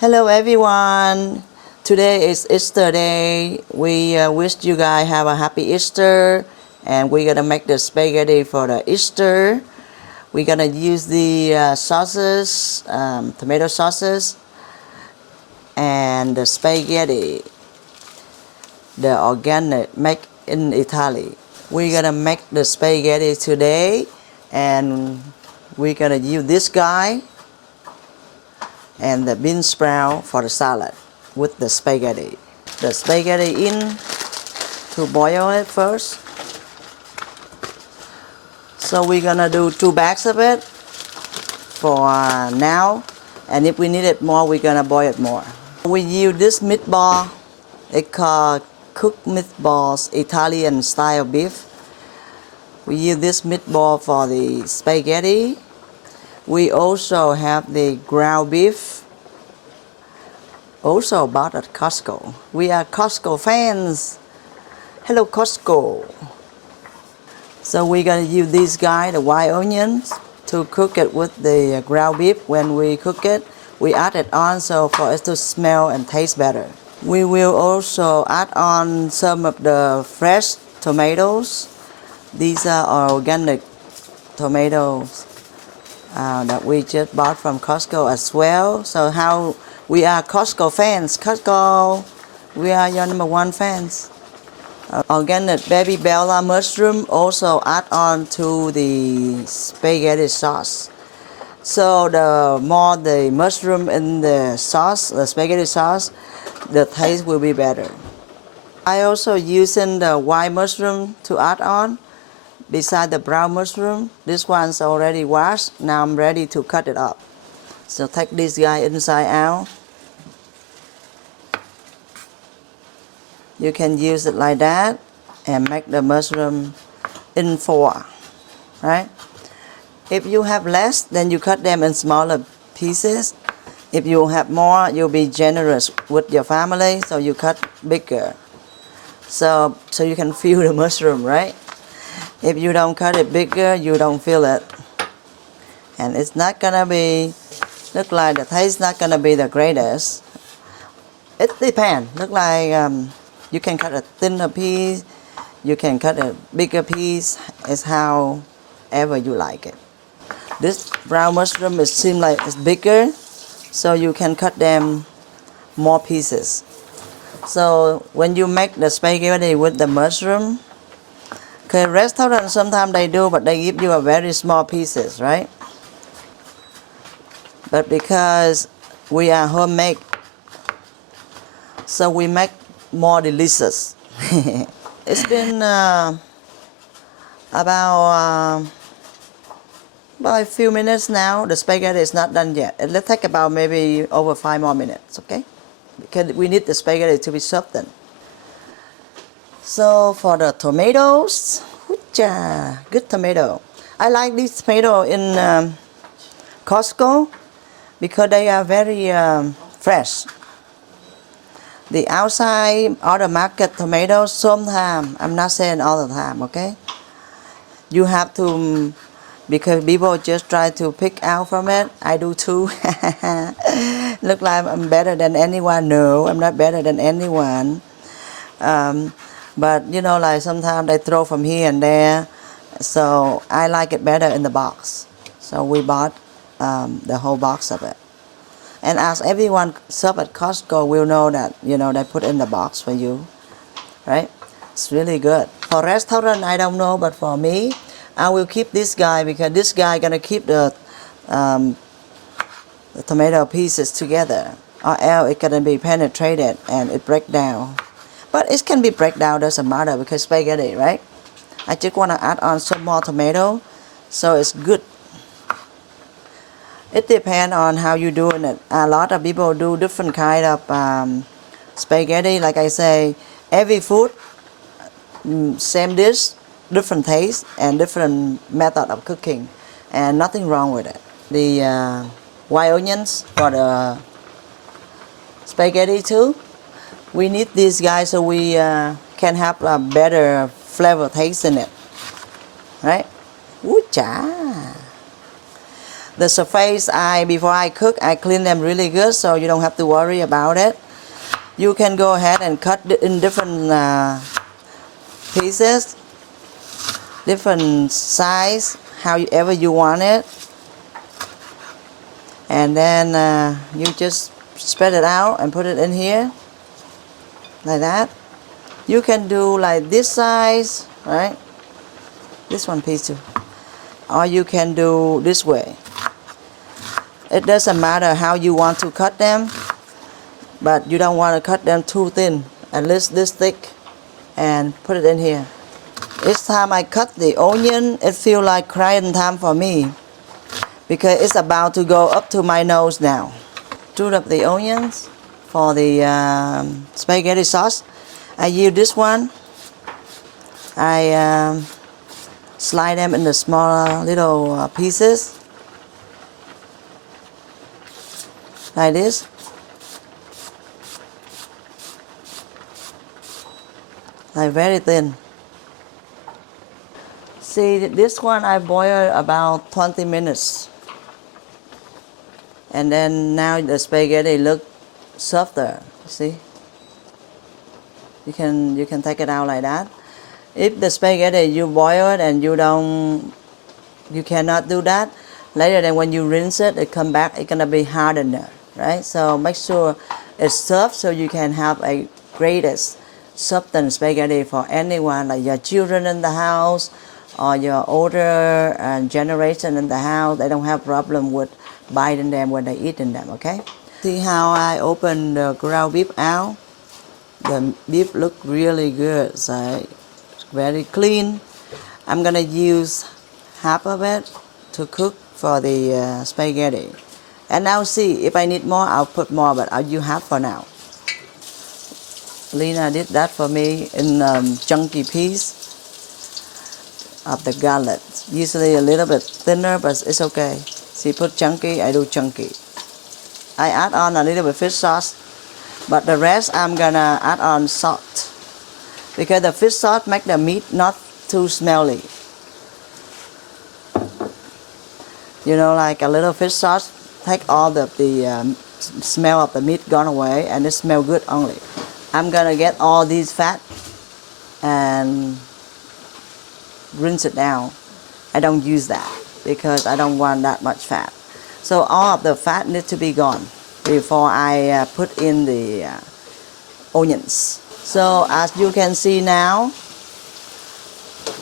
Hello everyone. Today is Easter day. We wish you guys have a happy Easter, and we're gonna make the spaghetti for the Easter. We're gonna use the sauces, tomato sauces, and the spaghetti, the organic make in Italy. We're gonna make the spaghetti today, and we're gonna use this guy and the bean sprout for the salad with the spaghetti. The spaghetti in to boil it first. So we're gonna do 2 bags of it for now, and if we need it more, we're gonna boil it more. We use this meatball. It's called cooked meatballs, Italian style beef. We use this meatball for the spaghetti. We also have the ground beef, also bought at Costco. We are Costco fans. Hello Costco. So we're gonna use this guy, the white onions, to cook it with the ground beef. When we cook it, we add it on so for it to smell and taste better. We will also add on some of the fresh tomatoes. These are organic tomatoes that we just bought from Costco as well. So how we are Costco fans. Costco, we are your #1 fans. Organic baby bella mushroom also add on to the spaghetti sauce. So the more the mushroom in the sauce, the spaghetti sauce, the taste will be better. I also using the white mushroom to add on beside the brown mushroom. This one's already washed. Now I'm ready to cut it up. So take this guy inside out. You can use it like that and make the mushroom in 4, right? If you have less, then you cut them in smaller pieces. If you have more, you'll be generous with your family, so you cut bigger. So you can feel the mushroom, right? If you don't cut it bigger, you don't feel it. And it's not gonna be, look like the taste not gonna be the greatest. It depends. Look like you can cut a thinner piece, you can cut a bigger piece. It's however you like it. This brown mushroom, it seems like it's bigger, so you can cut them more pieces. So when you make the spaghetti with the mushroom, okay, restaurants sometimes they do, but they give you a very small pieces, right? But because we are homemade, so we make more delicious. It's been about a few minutes now. The spaghetti is not done yet. It'll take about maybe over 5 more minutes, okay? Because we need the spaghetti to be softened. So for the tomatoes, good tomato. I like this tomato in Costco because they are very fresh. The outside other market tomatoes, sometimes, I'm not saying all the time, okay? You have to, because people just try to pick out from it. I do too. Look like I'm better than anyone. No, I'm not better than anyone. But you know, like sometimes they throw from here and there. So I like it better in the box. So we bought the whole box of it. And as everyone shop at Costco will know that, you know, they put in the box for you, right? It's really good. For restaurant, I don't know, but for me, I will keep this guy because this guy gonna keep the tomato pieces together, or else it's gonna be penetrated and it break down. But it can be break down, doesn't matter because spaghetti, right? I just wanna add on some more tomato, so it's good. It depends on how you doing it. A lot of people do different kind of spaghetti. Like I say, every food, same dish, different taste and different method of cooking, and nothing wrong with it. The white onions for the spaghetti too. We need these guys so we can have a better flavor taste in it, right? Ooh, cha. The surface, before I cook, I clean them really good, so you don't have to worry about it. You can go ahead and cut it in different pieces, different size, however you want it. And then you just spread it out and put it in here, like that. You can do like this size, right? This one piece too. Or you can do this way. It doesn't matter how you want to cut them, but you don't want to cut them too thin, at least this thick, and put it in here. Each time I cut the onion, it feels like crying time for me, because it's about to go up to my nose now. Shoot up the onions for the spaghetti sauce. I use this one. I slide them in the small little pieces, like this. Like very thin. See, this one I boiled about 20 minutes. And then now the spaghetti look softer, see? You can take it out like that. If the spaghetti you boil it and you cannot do that, later then when you rinse it, it come back, it's gonna be hardened, right? So make sure it's soft so you can have a greatest softened spaghetti for anyone, like your children in the house or your older generation in the house. They don't have problem with biting them when they eating them, okay? See how I open the ground beef out? The beef look really good, so very clean. I'm gonna use half of it to cook for the spaghetti. And now see, if I need more, I'll put more, but I'll use half for now. Lena did that for me in chunky piece of the garlic. Usually a little bit thinner, but it's okay. She put chunky, I do chunky. I add on a little bit fish sauce, but the rest I'm gonna add on salt, because the fish sauce make the meat not too smelly. You know, like a little fish sauce take all the smell of the meat gone away, and it smell good only. I'm gonna get all these fat and rinse it down. I don't use that because I don't want that much fat. So all of the fat needs to be gone before I put in the onions. So as you can see now,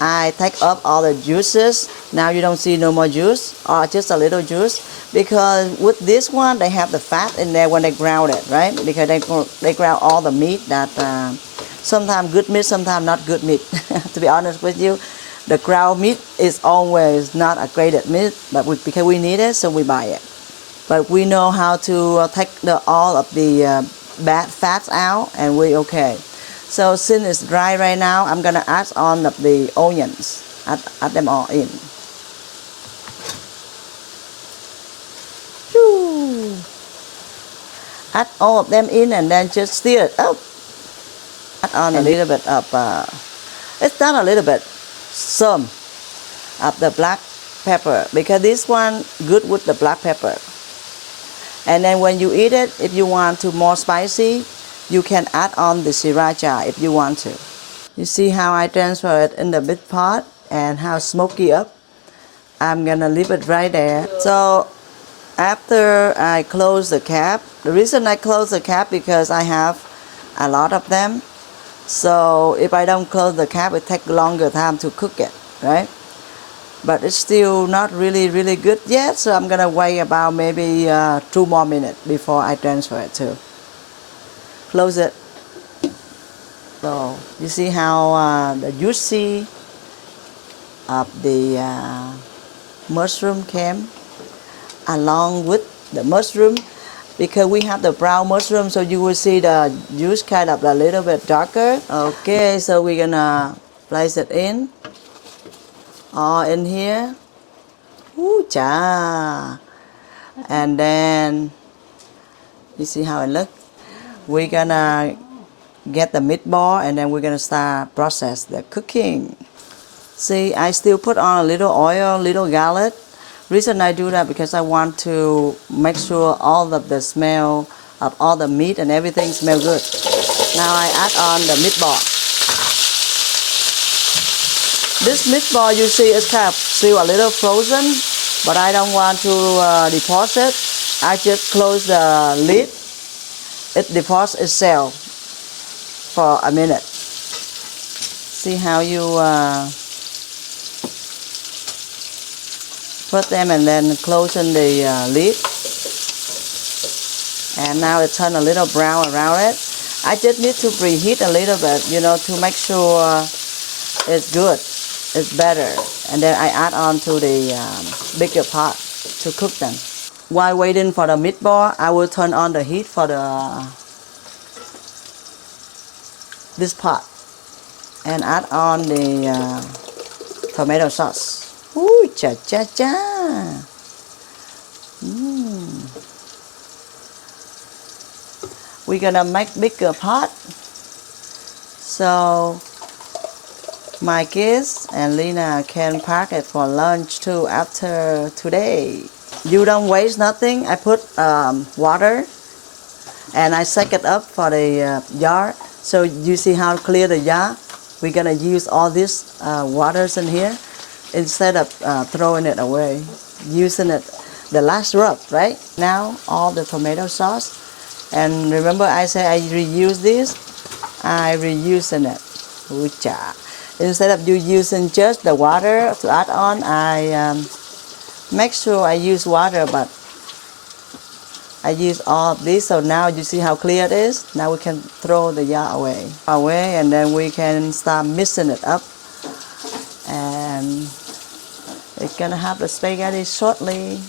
I take up all the juices. Now you don't see no more juice, or just a little juice, because with this one they have the fat in there when they ground it, right? Because they ground all the meat that sometimes good meat, sometimes not good meat. To be honest with you, the ground meat is always not a graded meat, but because we need it, so we buy it. But we know how to take all of the bad fats out, and we're okay. So since it's dry right now, I'm gonna add on the onions. Add them all in. Whew. Add all of them in and then just stir it up. Add on a little bit of, it's not a little bit, some of the black pepper, because this one good with the black pepper. And then when you eat it, if you want to more spicy, you can add on the sriracha if you want to. You see how I transfer it in the big pot and how smoky up? I'm gonna leave it right there. So after I close the cap, the reason I close the cap because I have a lot of them. So if I don't close the cap, it takes longer time to cook it, right? But it's still not really good yet, so I'm gonna wait about maybe 2 more minutes before I transfer it too. Close it. So you see how the juicy of the mushroom came along with the mushroom, because we have the brown mushroom, so you will see the juice kind of a little bit darker. Okay, so we're gonna place it in all in here. Ooh, cha. And then you see how it looks. We're gonna get the meatball, and then we're gonna start process the cooking. See, I still put on a little oil, little garlic Reason I do that because I want to make sure all of the smell of all the meat and everything smell good. Now I add on the meatball. This meatball you see is kind of still a little frozen, but I don't want to deposit. I just close the lid. It deposits itself for a minute. See how you put them and then closing the lid. And now it turned a little brown around it. I just need to preheat a little bit, to make sure it's good, it's better. And then I add on to the bigger pot to cook them. While waiting for the meatball, I will turn on the heat for this pot and add on the tomato sauce. Ooh, cha cha cha! We're gonna make bigger pot so my kids and Lena can pack it for lunch too after today. You don't waste nothing. I put water and I set it up for the jar. So you see how clear the jar? We're gonna use all these waters in here instead of throwing it away. Using it the last rub, right? Now all the tomato sauce. And remember I said I reuse this? I reusing it. Ooh-cha. Instead of you using just the water to add on, I make sure I use water, but I use all of this. So now you see how clear it is. Now we can throw the jar away, and then we can start mixing it up, and it's gonna have the spaghetti shortly.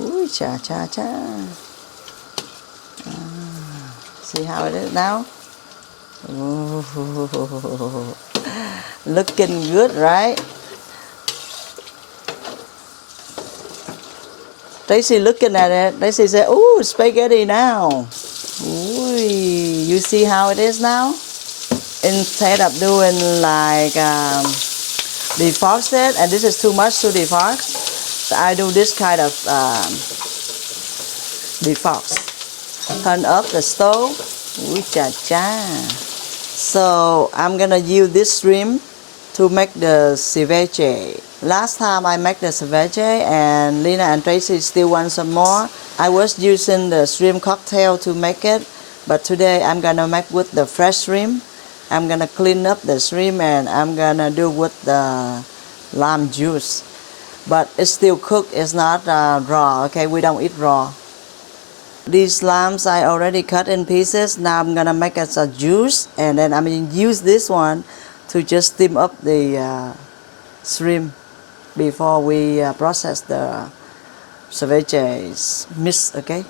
Ooh, cha cha cha. See how it is now? Ooh, looking good, right? Tracy looking at it. Tracy said, "Ooh, spaghetti now." Ooh, you see how it is now? Instead of doing like defrost it, and this is too much to defrost, so I do this kind of defrost. Turn up the stove. Ooh, cha cha. So I'm gonna use this shrimp to make the ceviche. Last time I made the ceviche and Lena and Tracy still want some more. I was using the shrimp cocktail to make it, but today I'm gonna make with the fresh shrimp. I'm gonna clean up the shrimp and I'm gonna do with the lime juice. But it's still cooked, it's not raw, okay? We don't eat raw. These limes I already cut in pieces. Now I'm gonna make it a juice, and then I'm gonna use this one to just steam up the shrimp before we process the ceviche mix, okay?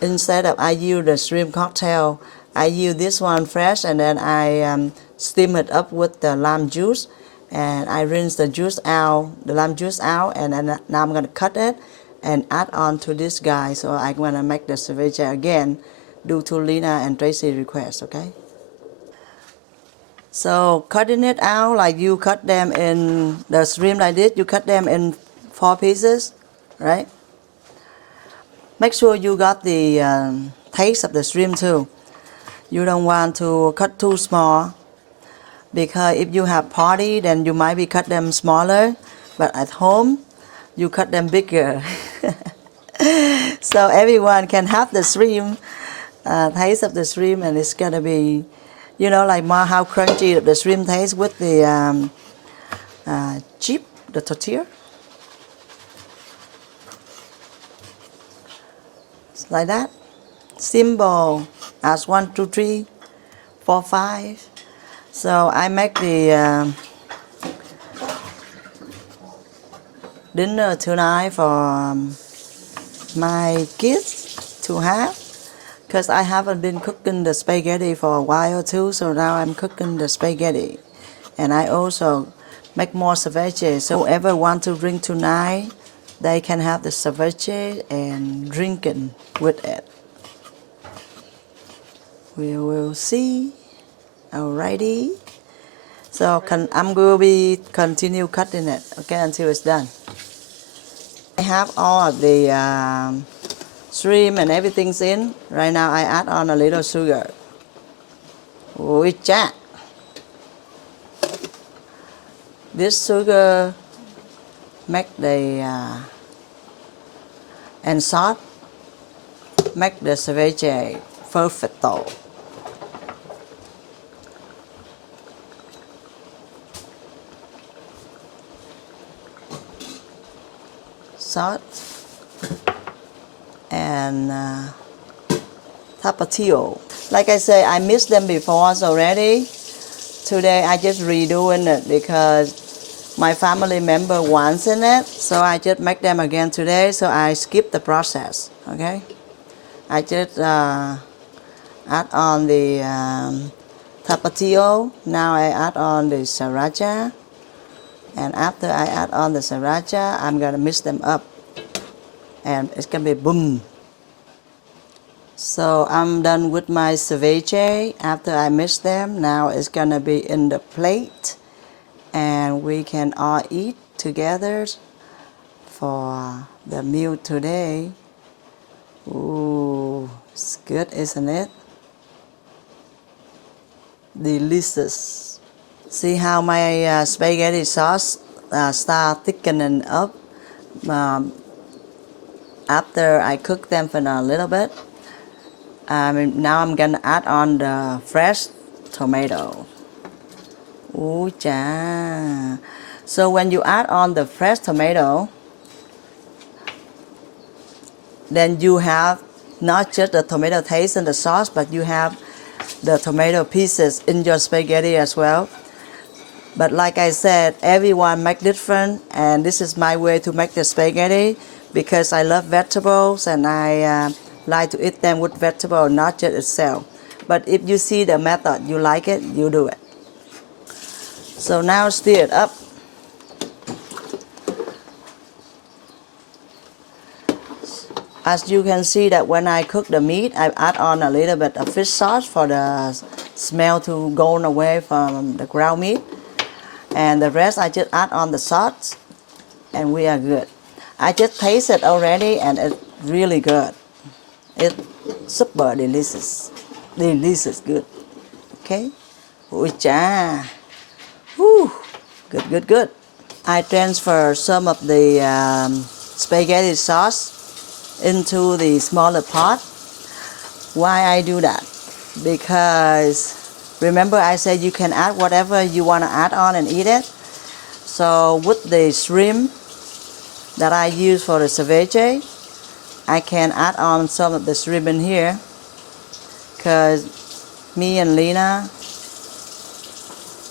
Instead of I use the shrimp cocktail, I use this one fresh, and then I steam it up with the lime juice, and I rinse the juice out, the lime juice out, and then now I'm gonna cut it and add on to this guy. So I'm gonna make the ceviche again due to Lena and Tracy request, okay? So cutting it out, like you cut them in the shrimp like this, you cut them in 4 pieces, right? Make sure you got the taste of the shrimp too. You don't want to cut too small, because if you have party, then you might be cut them smaller, but at home, you cut them bigger. So everyone can have the shrimp, taste of the shrimp, and it's gonna be, like more how crunchy the shrimp tastes with the chip, the tortilla. It's like that. Simple as 1, 2, 3, 4, 5. So I make the dinner tonight for my kids to have, because I haven't been cooking the spaghetti for a while too, so now I'm cooking the spaghetti. And I also make more ceviche, so whoever want to drink tonight, they can have the ceviche and drinking with it. We will see. Alrighty. So I'm going to be continue cutting it, okay, until it's done. I have all of the shrimp and everything's in. Right now I add on a little sugar. Ui cha! This sugar make the and salt make the ceviche perfecto. Salt and tapatio. Like I say, I mixed them before already. Today I just redoing it because my family member wants in it, so I just make them again today. So I skip the process. Okay, I just add on the tapatio. Now I add on the sriracha, and after I add on the sriracha, I'm gonna mix them up, and it's gonna be boom. So I'm done with my ceviche. After I mix them, now it's gonna be in the plate, and we can all eat together for the meal today. Ooh, it's good, isn't it? Delicious. See how my spaghetti sauce start thickening up after I cook them for a little bit. Now I'm gonna add on the fresh tomato. Ooh cha! So when you add on the fresh tomato, then you have not just the tomato taste in the sauce, but you have the tomato pieces in your spaghetti as well. But like I said, everyone make different, and this is my way to make the spaghetti because I love vegetables and I like to eat them with vegetable, not just itself. But if you see the method, you like it, you do it. So now stir it up. As you can see that when I cook the meat, I add on a little bit of fish sauce for the smell to go away from the ground meat. And the rest I just add on the sauce, and we are good. I just taste it already, and it's really good. It's super delicious. Delicious, good. Okay? Ui cha! Whew! Good, good, good. I transfer some of the spaghetti sauce into the smaller pot. Why I do that? Because remember I said you can add whatever you want to add on and eat it. So with the shrimp that I use for the ceviche, I can add on some of the shrimp in here because me and Lena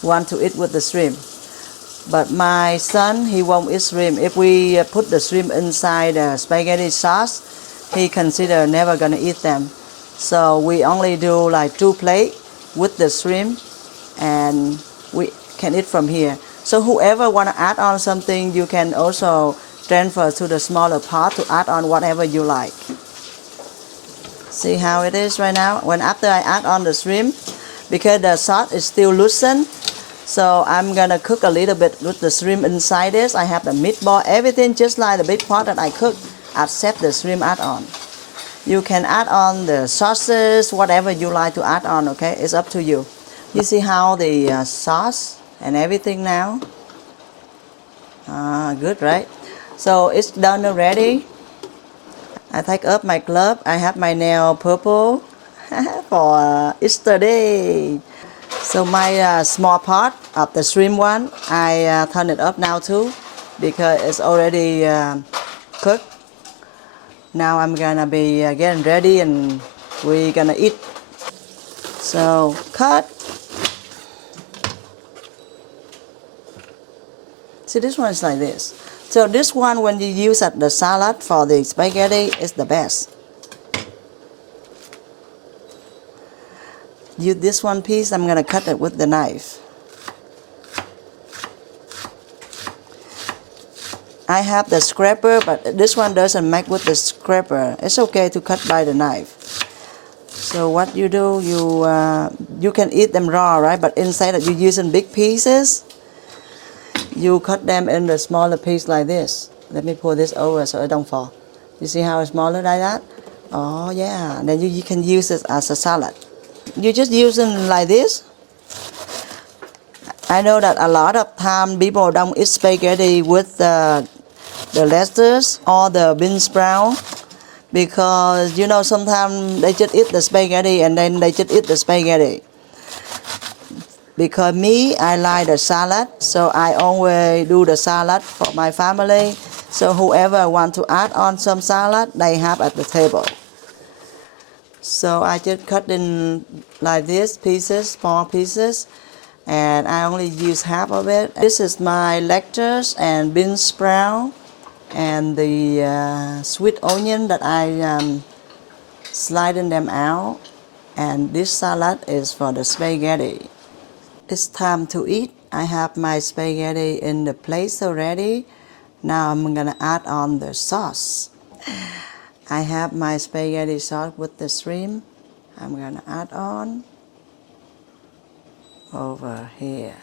want to eat with the shrimp. But my son, he won't eat shrimp. If we put the shrimp inside the spaghetti sauce, he consider never gonna eat them. So we only do like 2 plates with the shrimp, and we can eat from here. So whoever wanna add on something, you can also transfer to the smaller pot to add on whatever you like. See how it is right now? When after I add on the shrimp, because the sauce is still loosened, so I'm gonna cook a little bit with the shrimp inside this. I have the meatball, everything just like the big pot that I cooked, except the shrimp add on. You can add on the sauces, whatever you like to add on, okay? It's up to you. You see how the sauce and everything now? Good, right? So it's done already. I take up my glove. I have my nail purple for Easter day. So my small pot of the shrimp one, I turn it up now too because it's already cooked. Now I'm gonna be getting ready and we're gonna eat. So cut. See, this one is like this. So this one, when you use at the salad for the spaghetti, is the best. This one piece, I'm gonna cut it with the knife. I have the scraper, but this one doesn't make with the scraper. It's okay to cut by the knife. So what you do, you can eat them raw, right? But instead of you using big pieces, you cut them in the smaller piece like this. Let me pull this over so it don't fall. You see how it's smaller like that? Oh yeah, then you can use it as a salad. You just use them like this. I know that a lot of time people don't eat spaghetti with the lettuce or the bean sprout because you know sometimes they just eat the spaghetti and then they just eat the spaghetti. Because me, I like the salad, so I always do the salad for my family. So whoever want to add on some salad, they have at the table. So I just cut in like this pieces, small pieces, and I only use half of it. This is my lettuce and bean sprout and the sweet onion that I sliding them out. And this salad is for the spaghetti. It's time to eat. I have my spaghetti in the plate already. Now I'm gonna add on the sauce. I have my spaghetti sauce with the shrimp. I'm gonna add on over here.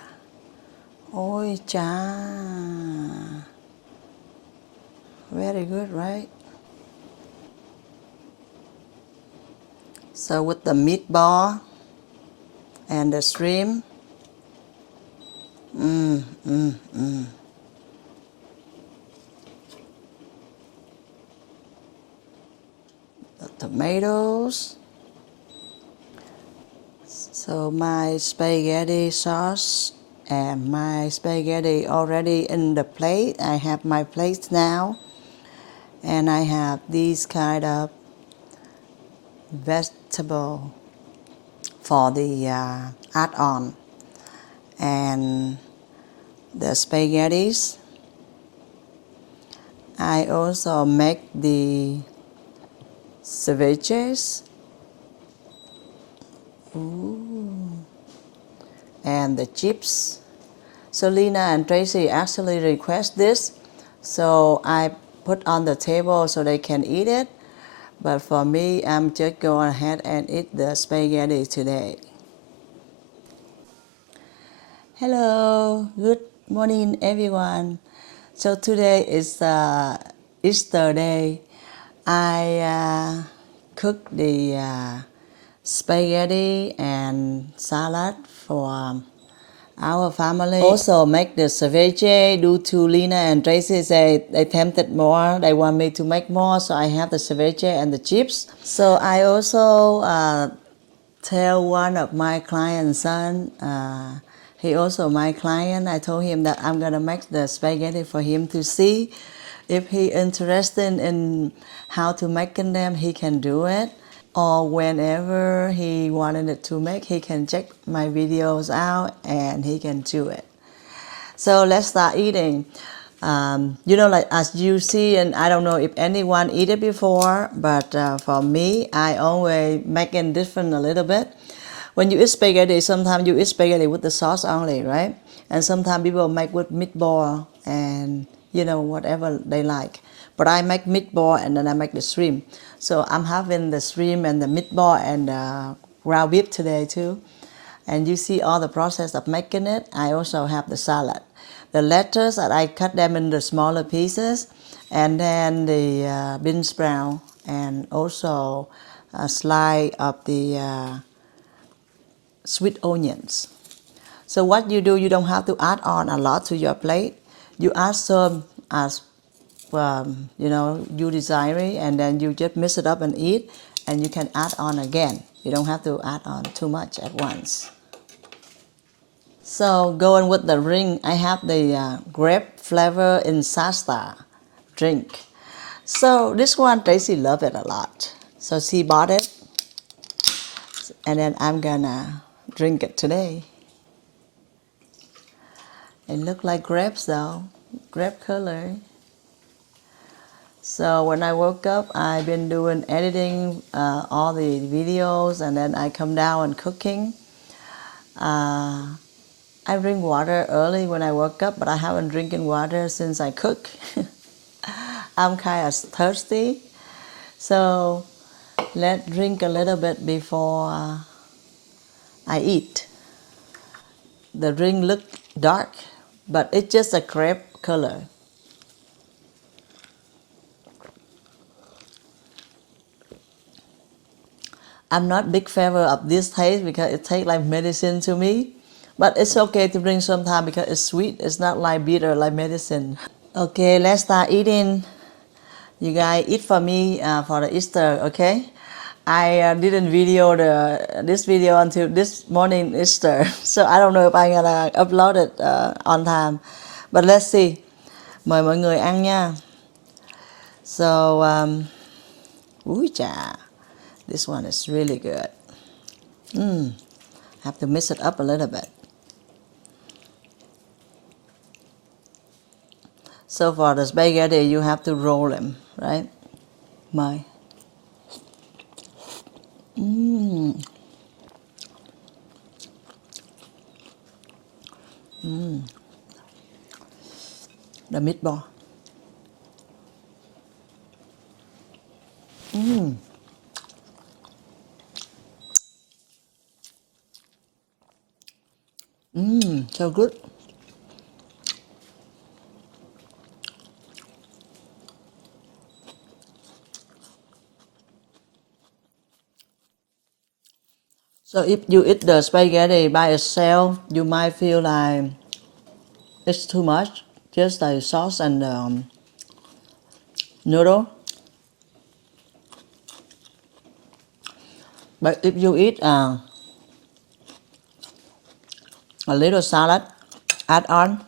Ôi cha! Very good, right? So with the meatball and the shrimp, the tomatoes. So my spaghetti sauce and my spaghetti already in the plate. I have my plate now, and I have these kind of vegetable for the add-on, and the spaghettis. I also make the ceviches. And the chips. So Lena and Tracy actually request this, so I put on the table so they can eat it. But for me, I'm just going ahead and eat the spaghetti today. Hello, good morning everyone. So today is Easter day. I cooked the spaghetti and salad for our family. Also make the ceviche due to Lena and Tracy say they tempted more. They want me to make more, so I have the ceviche and the chips. So I also tell one of my client's son, he also my client, I told him that I'm gonna make the spaghetti for him to see. If he interested in how to make them, he can do it. Or whenever he wanted it to make, he can check my videos out and he can do it. So let's start eating. You know, like as you see, and I don't know if anyone eat it before, but for me, I always make it different a little bit. When you eat spaghetti, sometimes you eat spaghetti with the sauce only, right? And sometimes people make with meatball and you know whatever they like. But I make meatball and then I make the shrimp. So I'm having the shrimp and the meatball and ground beef today too. And you see all the process of making it. I also have the salad. The lettuce, that I cut them into smaller pieces, and then the bean sprout, and also a slice of the sweet onions. So what you do, you don't have to add on a lot to your plate. You add some as you know you desire, and then you just mix it up and eat, and you can add on again. You don't have to add on too much at once. So going with the drink, I have the grape flavor in salsa drink. So this one, Tracy loved it a lot. So she bought it, and then I'm gonna drink it today. It look like grapes though, grape color. So when I woke up, I've been doing editing all the videos, and then I come down and cooking. I drink water early when I woke up, but I haven't drinking water since I cook. I'm kind of thirsty. So Let's drink a little bit before I eat. The drink look dark, but it's just a crepe color. I'm not big favor of this taste because it tastes like medicine to me. But it's okay to drink sometime because it's sweet. It's not like bitter like medicine. Okay, let's start eating. You guys eat for me for the Easter, okay? I didn't video this video until this morning Easter, so I don't know if I'm gonna upload it on time. But let's see. Mời mọi người ăn nha. So, úi chà, this one is really good. Have to mix it up a little bit. So for the spaghetti, you have to roll them, right? Mời. The meatball. So good. So if you eat the spaghetti by itself, you might feel like it's too much, just the sauce and the noodle. But if you eat a little salad add on,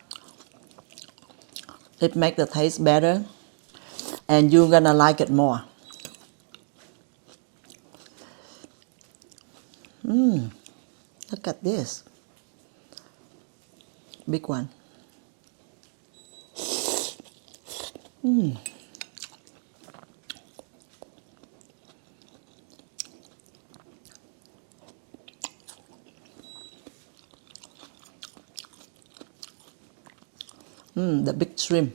it makes the taste better and you're gonna like it more. Look at this. Big one. The big shrimp.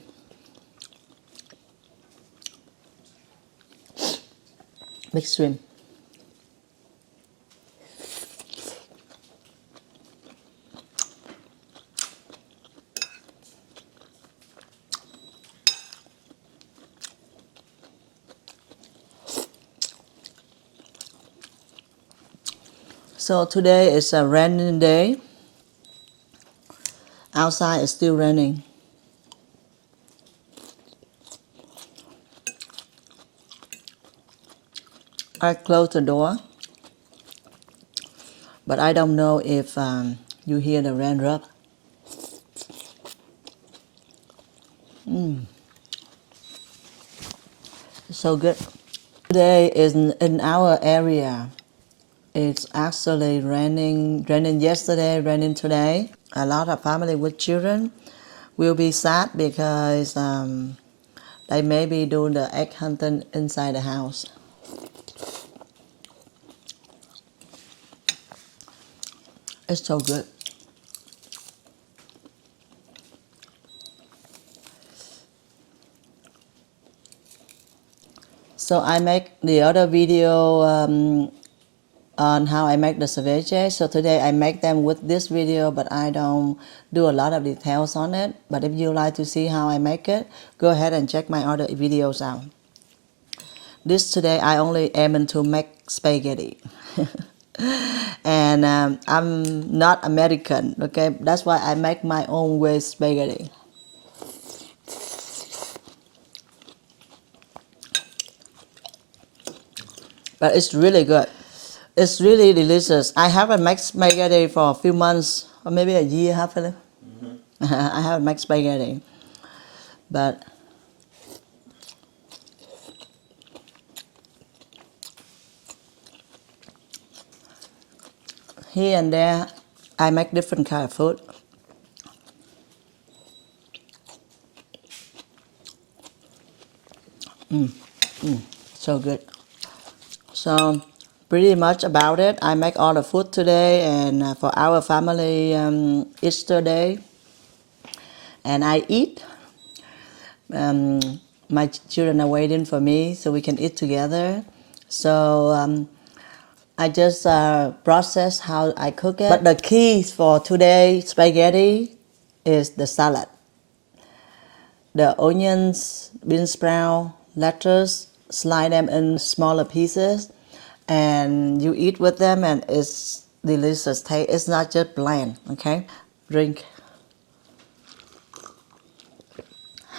Big shrimp. So today is a raining day. Outside is still raining. I closed the door, but I don't know if you hear the raindrop. So good. Today is in our area. It's actually raining yesterday, raining today. A lot of family with children will be sad because they may be doing the egg hunting inside the house. It's so good. So I make the other video on how I make the ceviches. So today I make them with this video, but I don't do a lot of details on it. But if you like to see how I make it, go ahead and check my other videos out. This today I only aiming to make spaghetti. And I'm not American, okay? That's why I make my own way spaghetti. But it's really good. It's really delicious. I haven't made spaghetti for a few months, or maybe a year, Philip. I haven't made spaghetti. But here and there, I make different kind of food. So good. So pretty much about it. I make all the food today and for our family Easter day. And I eat. My children are waiting for me so we can eat together. So I just process how I cook it. But the key for today spaghetti is the salad. The onions, bean sprout, lettuce, slice them in smaller pieces, and you eat with them, and it's delicious taste. It's not just bland. Okay, drink.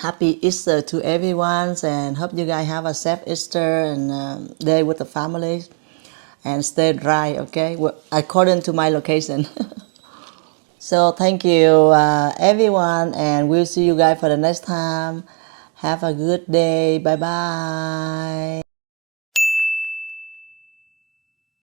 Happy Easter to everyone, and hope you guys have a safe Easter and day with the family, and stay dry. Okay, according to my location. So thank you everyone, and we'll see you guys for the next time. Have a good day. Bye bye.